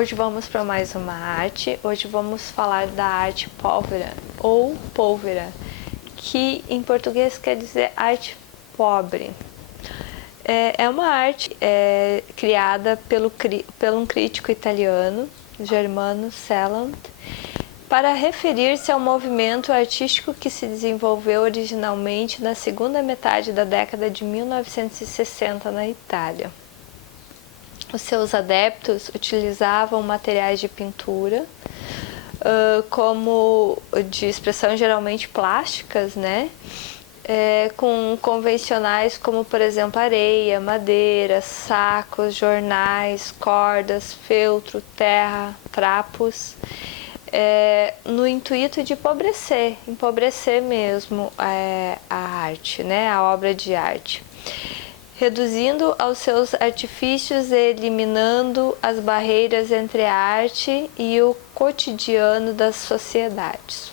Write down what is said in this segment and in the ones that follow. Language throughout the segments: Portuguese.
hoje vamos para mais uma arte. Hoje vamos falar da arte pólvora ou pólvora, que em português quer dizer arte pobre. É uma arte criada por um crítico italiano, Germano Celant, para referir-se ao movimento artístico que se desenvolveu originalmente na segunda metade da década de 1960 na Itália. Os seus adeptos utilizavam materiais de pintura, como de expressão geralmente plásticas, né? Com convencionais como, por exemplo, areia, madeira, sacos, jornais, cordas, feltro, terra, trapos, no intuito de empobrecer mesmo a arte, né? A obra de arte, reduzindo aos seus artifícios e eliminando as barreiras entre a arte e o cotidiano das sociedades.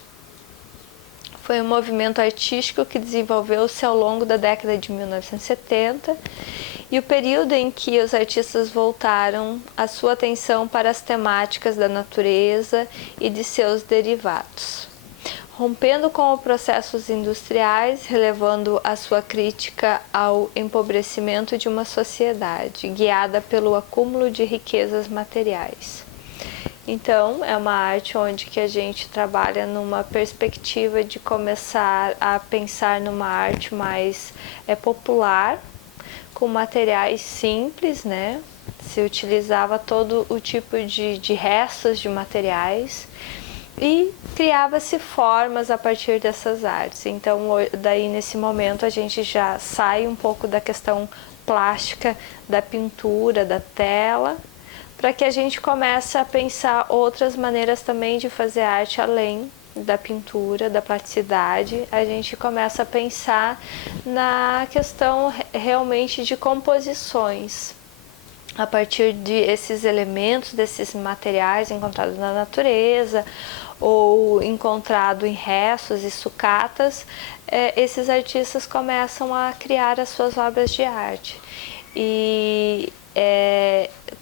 Foi um movimento artístico que desenvolveu-se ao longo da década de 1970 e o período em que os artistas voltaram a sua atenção para as temáticas da natureza e de seus derivados, rompendo com os processos industriais, relevando a sua crítica ao empobrecimento de uma sociedade guiada pelo acúmulo de riquezas materiais. Então, é uma arte onde que a gente trabalha numa perspectiva de começar a pensar numa arte mais popular, com materiais simples, né? Se utilizava todo o tipo de restos de materiais e criava-se formas a partir dessas artes. Então, daí nesse momento a gente já sai um pouco da questão plástica da pintura, da tela, para que a gente comece a pensar outras maneiras também de fazer arte além da pintura, da plasticidade. A gente começa a pensar na questão realmente de composições, a partir desses elementos, desses materiais encontrados na natureza ou encontrado em restos e sucatas. Esses artistas começam a criar as suas obras de arte e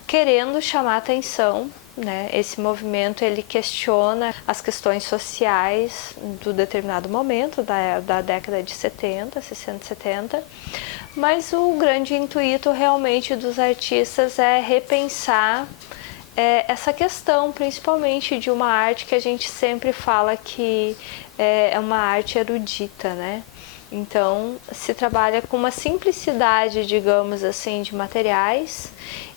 querendo chamar atenção, né? Esse movimento ele questiona as questões sociais do determinado momento da década de 60, 70, mas o grande intuito realmente dos artistas é repensar essa questão, principalmente de uma arte que a gente sempre fala que é uma arte erudita, né? Então, se trabalha com uma simplicidade, digamos assim, de materiais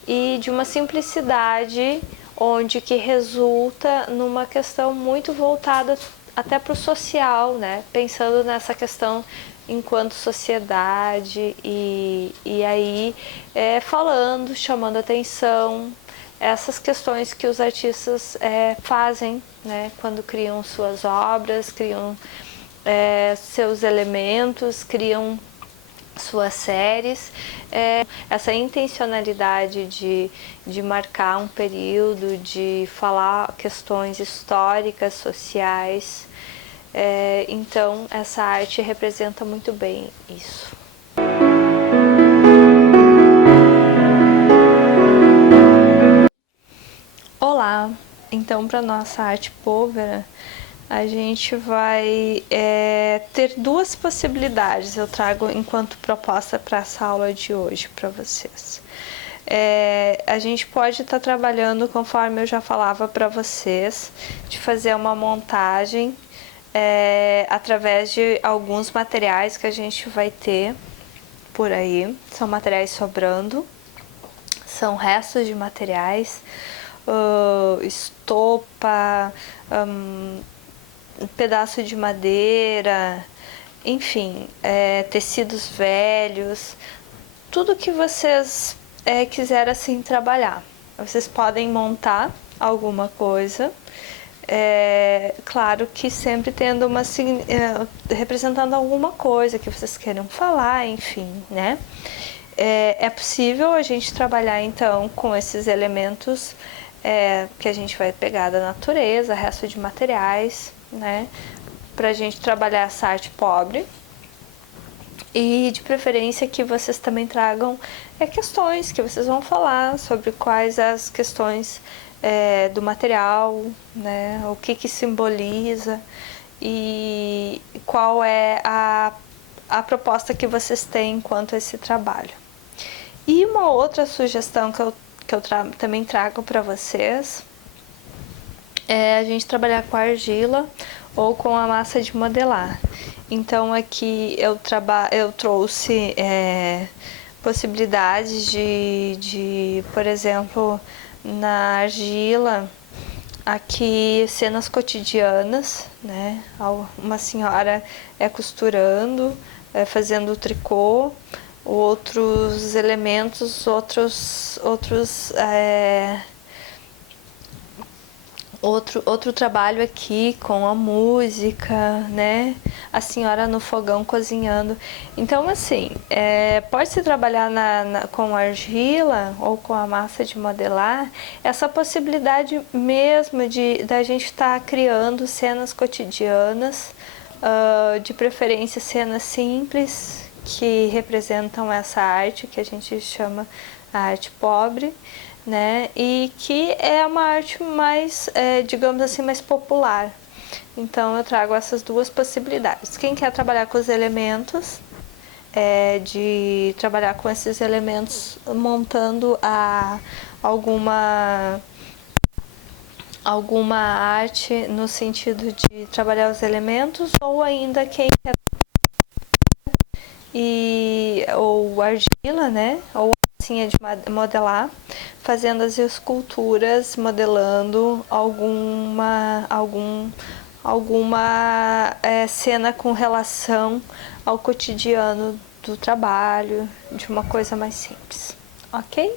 e de uma simplicidade onde que resulta numa questão muito voltada até para o social, né? Pensando nessa questão enquanto sociedade e aí falando, chamando atenção, essas questões que os artistas fazem, né? Quando criam suas obras, criam seus elementos, criam suas séries, essa intencionalidade de marcar um período, de falar questões históricas, sociais. Então, essa arte representa muito bem isso. Olá! Então, para nossa arte pólvora, a gente vai ter duas possibilidades, eu trago enquanto proposta para essa aula de hoje para vocês. A gente pode estar trabalhando, conforme eu já falava para vocês, de fazer uma montagem através de alguns materiais que a gente vai ter por aí. São materiais sobrando, são restos de materiais, estopa, um pedaço de madeira, enfim, tecidos velhos, tudo que vocês quiserem assim trabalhar. Vocês podem montar alguma coisa, claro que sempre tendo representando alguma coisa que vocês queiram falar, enfim, né? É possível a gente trabalhar então com esses elementos que a gente vai pegar da natureza, resto de materiais, né, pra gente trabalhar essa arte pobre. E de preferência que vocês também tragam questões que vocês vão falar sobre quais as questões do material, né? O que simboliza e qual é a proposta que vocês têm quanto a esse trabalho. E uma outra sugestão que eu também trago para vocês é a gente trabalhar com a argila ou com a massa de modelar. Então aqui eu trouxe possibilidades de, por exemplo, na argila, aqui cenas cotidianas, né? Uma senhora costurando, fazendo tricô, outros elementos, outro trabalho aqui com a música, né? A senhora no fogão cozinhando. Então, assim, pode-se trabalhar com argila ou com a massa de modelar, essa possibilidade mesmo da gente estar criando cenas cotidianas, de preferência cenas simples, que representam essa arte que a gente chama a arte pobre, né? E que é uma arte mais, digamos assim, mais popular. Então eu trago essas duas possibilidades. Quem quer trabalhar com os elementos, de trabalhar com esses elementos montando alguma arte no sentido de trabalhar os elementos, ou ainda quem quer ou argila, né? Ou massinha de modelar, fazendo as esculturas, modelando alguma cena com relação ao cotidiano do trabalho, de uma coisa mais simples, ok?